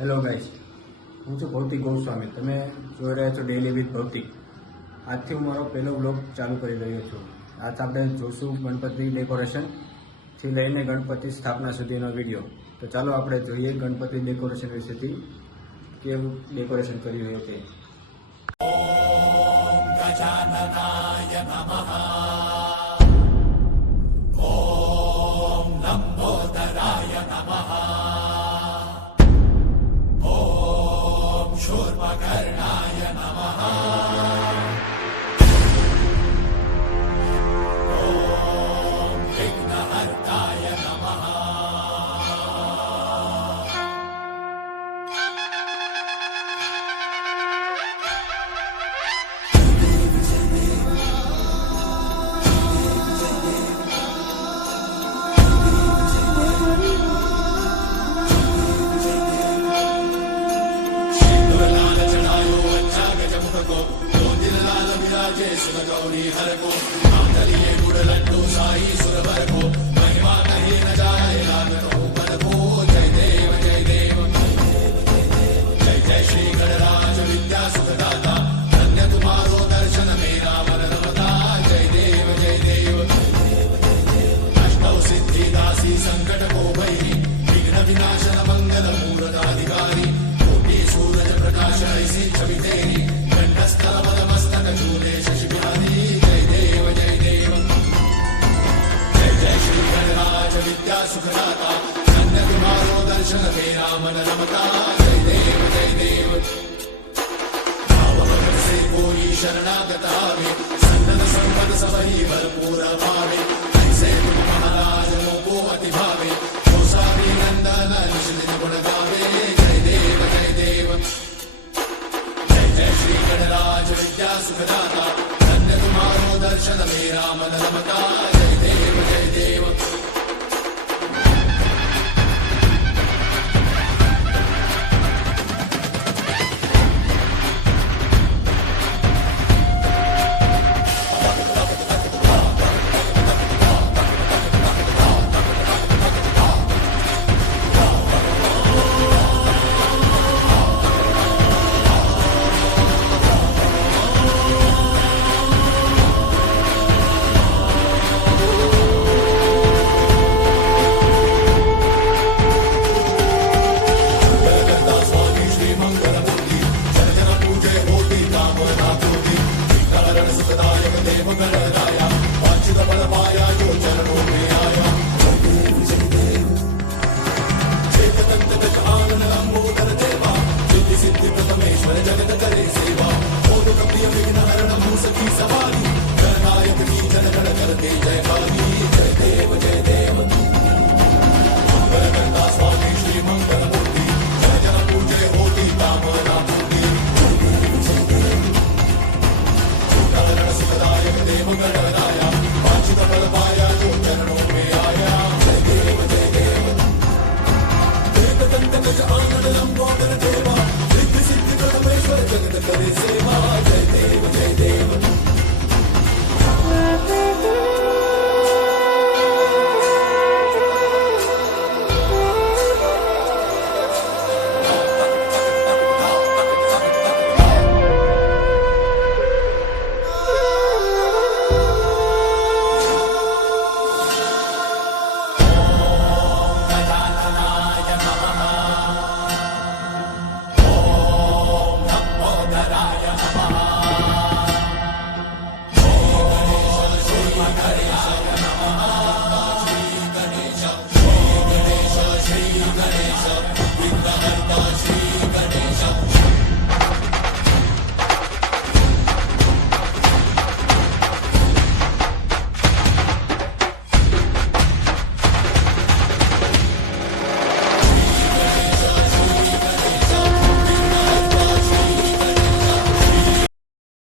Hello guys, હું છું ભૌતિક ગોસ્વામી. તમે જોઈ રહ્યા છો ડેલી વિથ ભૌતિક. આજથી હું મારો પહેલો બ્લોગ ચાલુ કરી રહ્યો છું. આજ આપણે જોશું ગણપતિ ડેકોરેશનથી લઈને ગણપતિ સ્થાપના સુધીનો વિડીયો. તો ચાલો આપણે જોઈએ ગણપતિ ડેકોરેશન વિશેથી કેવું ડેકોરેશન કરી રહ્યો તે. ગજાનનાય નમઃ. ઓમ લંબોદરાય નમઃ. ઓમ શૂર્પકર્ણાય નમઃ. ઓમ વિઘ્નહર્તાય નમઃ. गौरी हर को मातलिए गुड़ लड्डू साई सुरवर को महिमा कहीं न जाए लागत ऊपर को. जय देव जय देव जय जय श्री गणराज विद्या सुखदाता. धन्य तुम्हारो दर्शन मेरा मन रमता. जय देव जय देव अष्टौ सिद्धि दासी संकट को भैरी विघ्न विनाशन मंगल मूर्ताधिकारी. कोटि सूरज प्रकाश ऐसी छवि तेरी कंठस्थल पद मस्तक झूले शशि बिहारी. जय देव जय देव जय जय श्री गणराज विद्या सुखदाता. धन्य तुम्हारो दर्शन मेरा मन रमता. जय देव जय देव भाव भगत से कोई शरणागत आवे. सन्नत संपद सबही भरपूर पावे. ऐसे तुम महाराज को अति भावे. गोसावी नंदन निश्चित गुण गावे. जय देव जय देव जय जय श्री गणराज विद्या सुखदाता. धन्य तुम्हारो दर्शन मेरा मन रमता. जय देव जय देव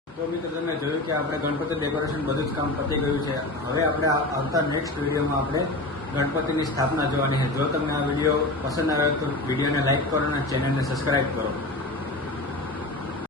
તો મિત્રો તમે જોયું કે આપણે ગણપતિ ડેકોરેશન બધું જ કામ પતી ગયું છે. હવે આપણે આવતા નેક્સ્ટ વિડીયોમાં આપણે ગણપતિની સ્થાપના જોવાની છે. જો તમને આ વિડીયો પસંદ આવે તો વિડીયોને લાઇક કરો અને ચેનલને સબસ્ક્રાઈબ કરો.